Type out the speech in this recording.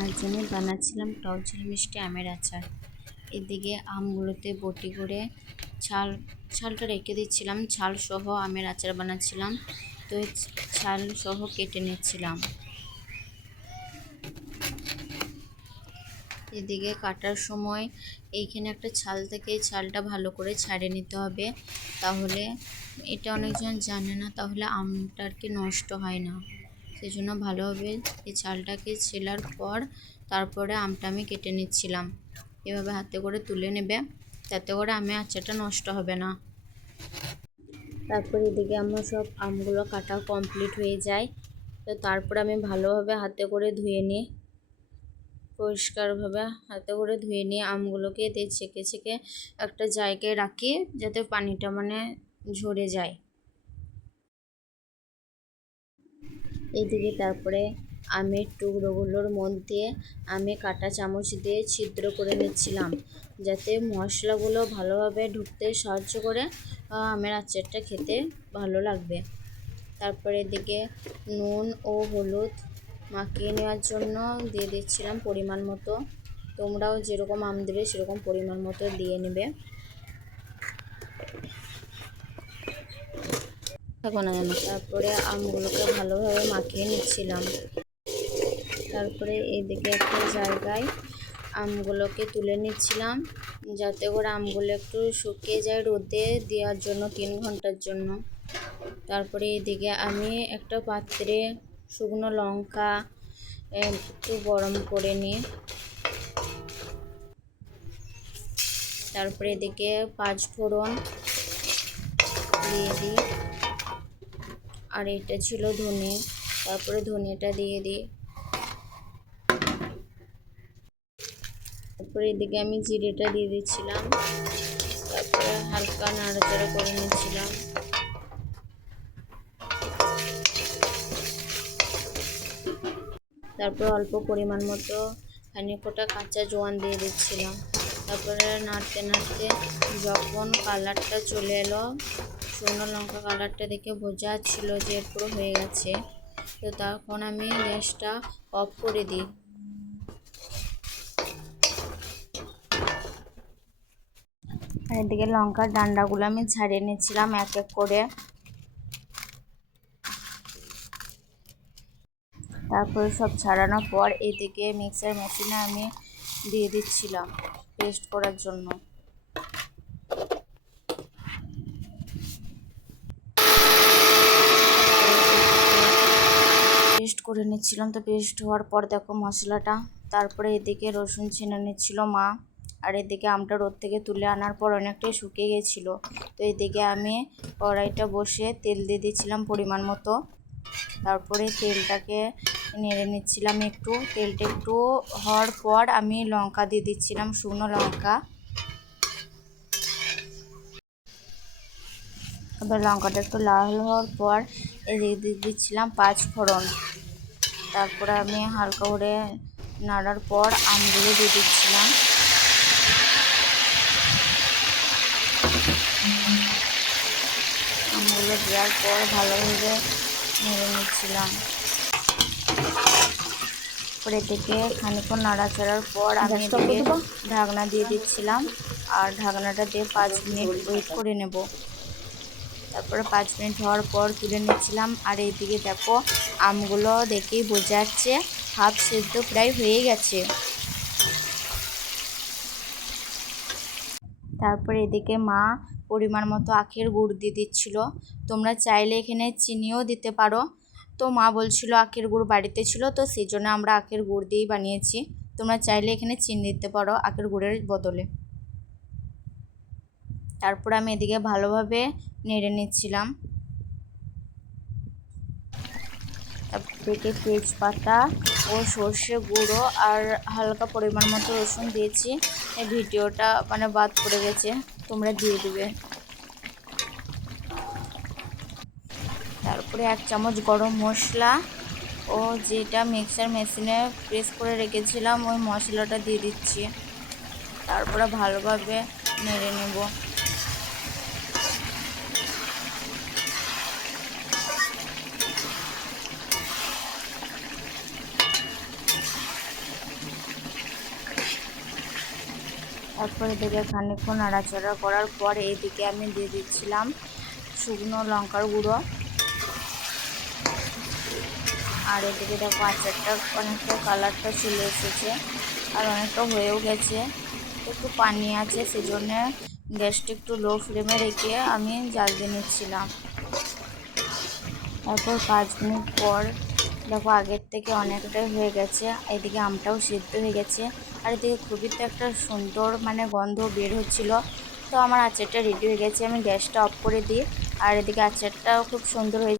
আজ আমি বানাচ্ছিলাম টক ঝাল মিষ্টি আমের আচার। এদিকে আমগুলোতে বটি করে ছাল ছালটা রেখে দিচ্ছিলাম। ছাল সহ আমের আচার বানাচ্ছিলাম। তো ছাল সহ কেটে নিচ্ছিলাম। এদিকে কাটার সময় এইখানে একটা ছাল থেকে ছালটা ভালো করে ছাড়িয়ে নিতে হবে। তাহলে, এটা অনেকজন জানে না, তাহলে আমটা আর কি নষ্ট হয় না। সেই জন্য ভালোভাবে এই ছালটাকে ছেলার পর তারপরে আমটা আমি কেটে নিচ্ছিলাম। এভাবে হাতে করে তুলে নেবে তাতে করে আমি আচারটা নষ্ট হবে না। তারপর এদিকে আমার সব আমগুলো কাটা কমপ্লিট হয়ে যায়। তো তারপরে আমি ভালোভাবে হাতে করে ধুয়ে নিই পরিষ্কারভাবে হাতে করে ধুয়ে নিয়ে আমগুলোকে দিয়ে ছেঁকে ছেঁকে একটা জায়গায় রাখি, যাতে পানিটা মানে ঝরে যায়। এইদিকে তারপরে আমের টুকরোগুলোর মধ্যে আমি কাঁটা চামচ দিয়ে ছিদ্র করে নিচ্ছিলাম, যাতে মশলাগুলো ভালোভাবে ঢুকতে সাহায্য করে আমের আচারটা খেতে ভালো লাগবে। তারপরে এদিকে নুন ও হলুদ মাখিয়ে নেওয়ার জন্য দিয়ে দিচ্ছিলাম পরিমাণ মতো। তোমরাও যেরকম আম দেবে, সেরকম পরিমাণ মতো দিয়ে নেবে। থাকো না যেন। তারপরে আমগুলোকে ভালোভাবে মাখিয়ে নিচ্ছিলাম। তারপরে এদিকে একটা জায়গায় আমগুলোকে তুলে নিচ্ছিলাম, যাতে করে আমগুলো একটু শুকিয়ে যায় রোদে দেওয়ার জন্য তিন ঘণ্টার জন্য। তারপরে এদিকে আমি একটা পাত্রে শুকনো লঙ্কা একটু গরম করে নিই তারপরে এদিকে পাঁচ ফোড়ন দিয়ে দিই। আর এটা ছিল ধনে। তারপরে ধনেটা দিয়ে দিই। তারপরে এদিকে আমি জিরেটা দিয়ে দিচ্ছিলাম। তারপরে হালকা নাড়াচাড়া করে নিচ্ছিলাম। তারপর অল্প পরিমাণ মতো খানিকটা কাঁচা জোয়ান দিয়ে দিচ্ছিলাম। তারপরে নাড়তে নাড়তে যখন কালারটা চলে এলো শুকনো লঙ্কা কালারটা দেখে বোঝা ছিল যে পুরো হয়ে গেছে। তো তখন আমি গ্যাসটা অফ করে দিই। এদিকে লঙ্কার ডান্ডাগুলো আমি ছাড়িয়ে নিয়েছিলাম এক এক করে। তারপরে সব ছাড়ানোর পর এদিকে মিক্সার মেশিনে আমি দিয়ে দিচ্ছিলাম। পেস্ট করার জন্য পেস্ট করে নিচ্ছিলাম। তো পেস্ট হওয়ার পর দেখো মশলাটা, তারপরে এদিকে রসুন ছিনে নিচ্ছিল মা, আর এদিকে আমটা রোদ থেকে তুলে আনার পর অনেকটাই শুকিয়ে গেছিল। তো এদিকে আমি কড়াইটা বসে তেল দিয়ে দিচ্ছিলাম পরিমাণ মতো। তারপরে তেলটাকে নেড়ে নিচ্ছিলাম একটু। তেলটা একটু হওয়ার পর আমি লঙ্কা দিয়ে দিচ্ছিলাম, শুকনো লঙ্কা। এবার লঙ্কাটা একটু লাল হওয়ার পর এদিকে দিয়ে দিচ্ছিলাম পাঁচ ফোড়ন। তারপরে আমি হালকা করে নাড়ার পর আমগুলো দিয়ে দিচ্ছিলাম। আমগুলো দেওয়ার পর ভালোভাবে নেড়ে নিচ্ছিলাম। পরে থেকে খানিক্ষণ নাড়াচাড়ার পর আমি ঢাকনা দিয়ে দিচ্ছিলাম। আর ঢাকনাটা দিয়ে পাঁচ মিনিট ওয়েট করে নেব। তারপরে পাঁচ মিনিট হওয়ার পর তুলে নিচ্ছিলাম। আর এইদিকে দেখো, আমগুলো দেখেই বোঝা যাচ্ছে হাফ সেদ্ধ প্রায় হয়ে গেছে। তারপরে এদিকে মা পরিমাণ মতো আখের গুড় দিয়ে দিচ্ছিল। তোমরা চাইলে এখানে চিনিও দিতে পারো। তো মা বলছিল আখের গুড় বাড়িতে ছিল, তো সেই জন্য আমরা আখের গুড় দিয়েই বানিয়েছি। তোমরা চাইলে এখানে চিনি দিতে পারো আখের গুড়ের বদলে। তারপর আমি এদিকে ভালোভাবে নেড়ে নিচ্ছিলাম। থেকে তেজপাতা ও সর্ষে গুঁড়ো আর হালকা পরিমাণ মতো রসুন দিয়েছি। এই ভিডিওটা মানে বাদ পড়ে গেছে, তোমরা দিয়ে দেবে। তারপরে এক চামচ গরম মশলা ও যেটা মিক্সার মেশিনে প্রেস করে রেখেছিলাম, ওই মশলাটা দিয়ে দিচ্ছি। তারপরে ভালোভাবে নেড়ে নেব। তারপর এদিকে খানিকক্ষণ নাড়াচাড়া করার পর এদিকে আমি দিয়ে দিচ্ছিলাম শুকনো লঙ্কার গুঁড়ো। আর এদিকে দেখো আচারটা অনেকটা কালারটা চলে এসেছে আর অনেকটা হয়েও গেছে। একটু পানি আছে, সেজন্য গ্যাসটা একটু লো ফ্লেমে রেখে আমি জাল দিয়ে নিচ্ছিলাম। তারপর পাঁচ মিনিট পর দেখো, আগের থেকে অনেকটাই হয়ে গেছে। এদিকে আমটাও সিদ্ধ হয়ে গেছে। আর এদিকে খুবই তো একটা সুন্দর মানে গন্ধ বের হচ্ছিল। তো আমার আচারটা রেডি হয়ে গেছে। আমি গ্যাসটা অফ করে দিই। আর এদিকে আচারটাও খুব সুন্দর হয়ে